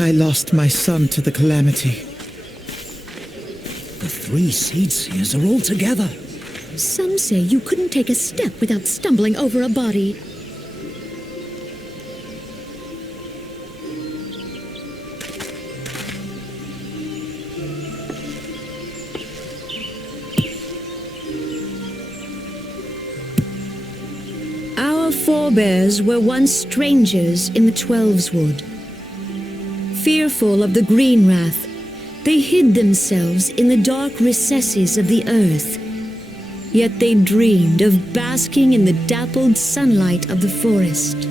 I lost my son to the calamity. The three seed seers are all together. Some say you couldn't take a step without stumbling over a body. Our forebears were once strangers in the Twelveswood. Fearful of the green wrath, they hid themselves in the dark recesses of the earth. Yet they dreamed of basking in the dappled sunlight of the forest.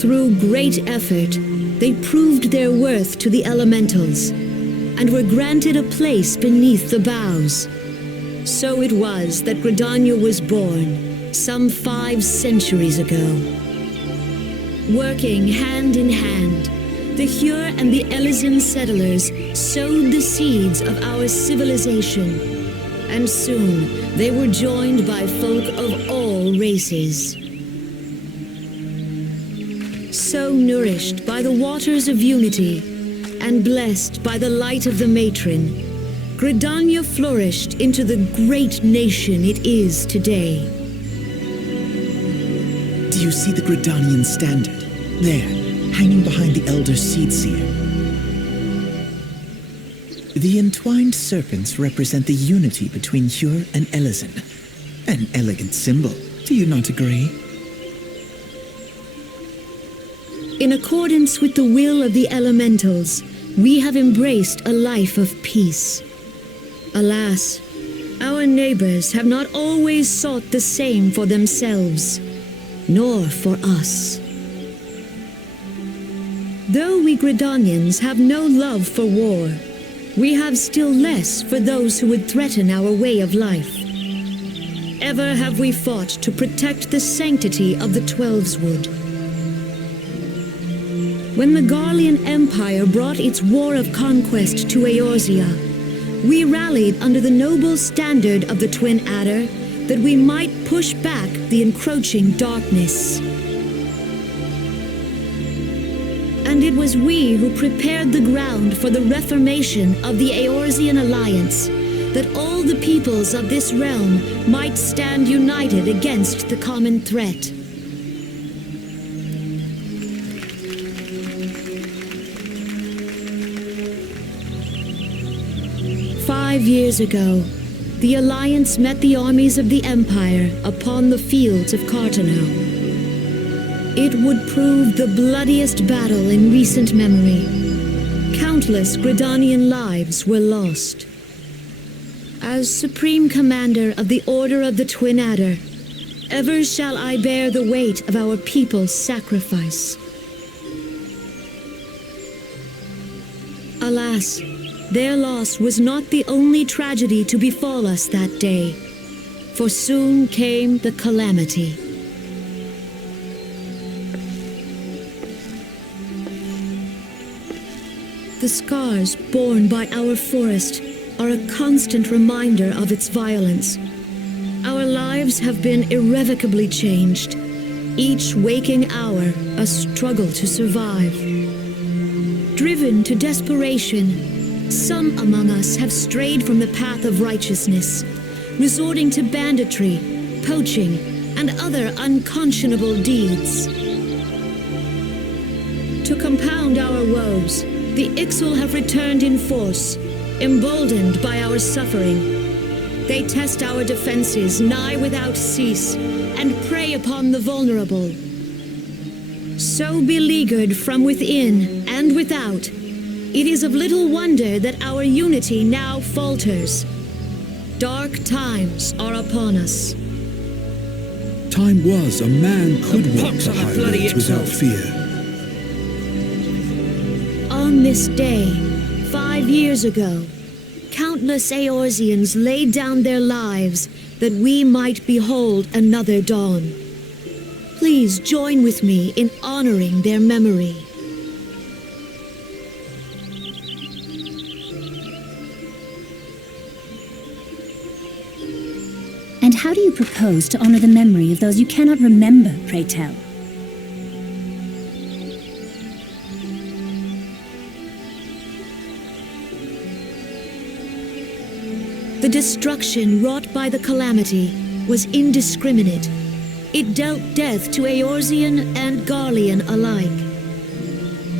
Through great effort, they proved their worth to the elementals, and were granted a place beneath the boughs. So it was that Gridania was born, some 5 centuries ago. Working hand in hand, the Hyur and the Elysian settlers sowed the seeds of our civilization, and soon they were joined by folk of all races. So nourished by the waters of unity, and blessed by the light of the matron, Gridania flourished into the great nation it is today. Do you see the Gridanian standard? There, hanging behind the Elder Seedseer. The entwined serpents represent the unity between Hyur and Elysian. An elegant symbol, do you not agree? In accordance with the will of the elementals, we have embraced a life of peace. Alas, our neighbors have not always sought the same for themselves, nor for us. Though we Gridanians have no love for war, we have still less for those who would threaten our way of life. Ever have we fought to protect the sanctity of the Twelveswood. When the Garlean Empire brought its war of conquest to Eorzea, we rallied under the noble standard of the Twin Adder that we might push back the encroaching darkness. And it was we who prepared the ground for the reformation of the Eorzean Alliance, that all the peoples of this realm might stand united against the common threat. "5 years ago, the Alliance met the armies of the Empire upon the fields of Cartano. It would prove the bloodiest battle in recent memory. Countless Gridanian lives were lost. As Supreme Commander of the Order of the Twin Adder, ever shall I bear the weight of our people's sacrifice. Alas, their loss was not the only tragedy to befall us that day, for soon came the calamity. The scars borne by our forest are a constant reminder of its violence. Our lives have been irrevocably changed, each waking hour a struggle to survive. Driven to desperation, some among us have strayed from the path of righteousness, resorting to banditry, poaching, and other unconscionable deeds. To compound our woes, the Ixal have returned in force, emboldened by our suffering. They test our defenses nigh without cease, and prey upon the vulnerable. So beleaguered from within and without, it is of little wonder that our unity now falters. Dark times are upon us. Time was a man could walk the highways without fear. On this day, 5 years ago, countless Eorzeans laid down their lives that we might behold another dawn. Please join with me in honoring their memory. And how do you propose to honor the memory of those you cannot remember, pray tell? destruction wrought by the calamity was indiscriminate. It dealt death to Eorzean and Garlean alike.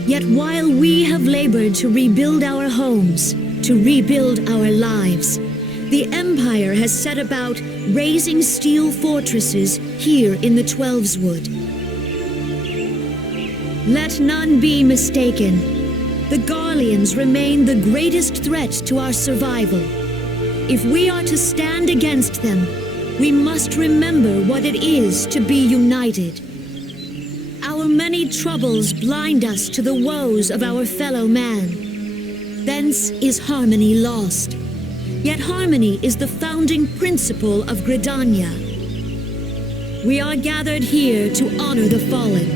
Yet while we have labored to rebuild our homes, to rebuild our lives, the Empire has set about raising steel fortresses here in the Twelveswood. Let none be mistaken. The Garleans remain the greatest threat to our survival. If we are to stand against them, we must remember what it is to be united. Our many troubles blind us to the woes of our fellow man. Thence is harmony lost. Yet harmony is the founding principle of Gridania. We are gathered here to honor the fallen.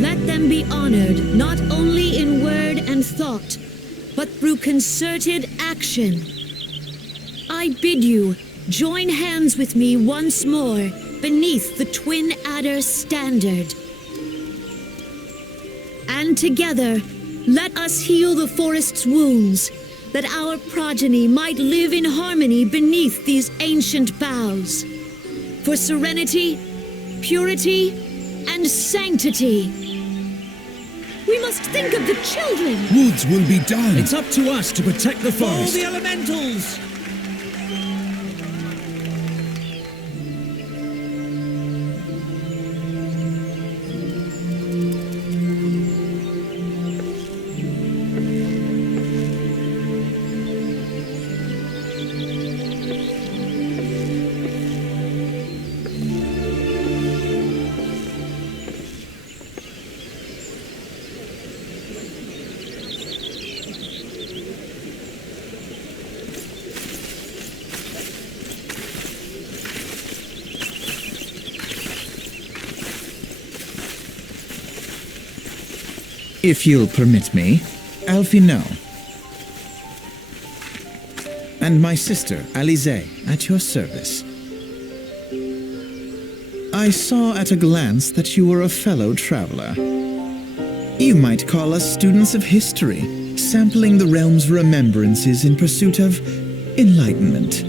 Let them be honored not only in word and thought, but through concerted action. I bid you join hands with me once more beneath the Twin Adder standard. And together, let us heal the forest's wounds, that our progeny might live in harmony beneath these ancient boughs. For serenity, purity, and sanctity. We must think of the children! Woods will be done. It's up to us to protect the All forest. the elementals! If you'll permit me, Alfino. And my sister, Alize, at your service. I saw at a glance that you were a fellow traveler. You might call us students of history, sampling the realm's remembrances in pursuit of enlightenment.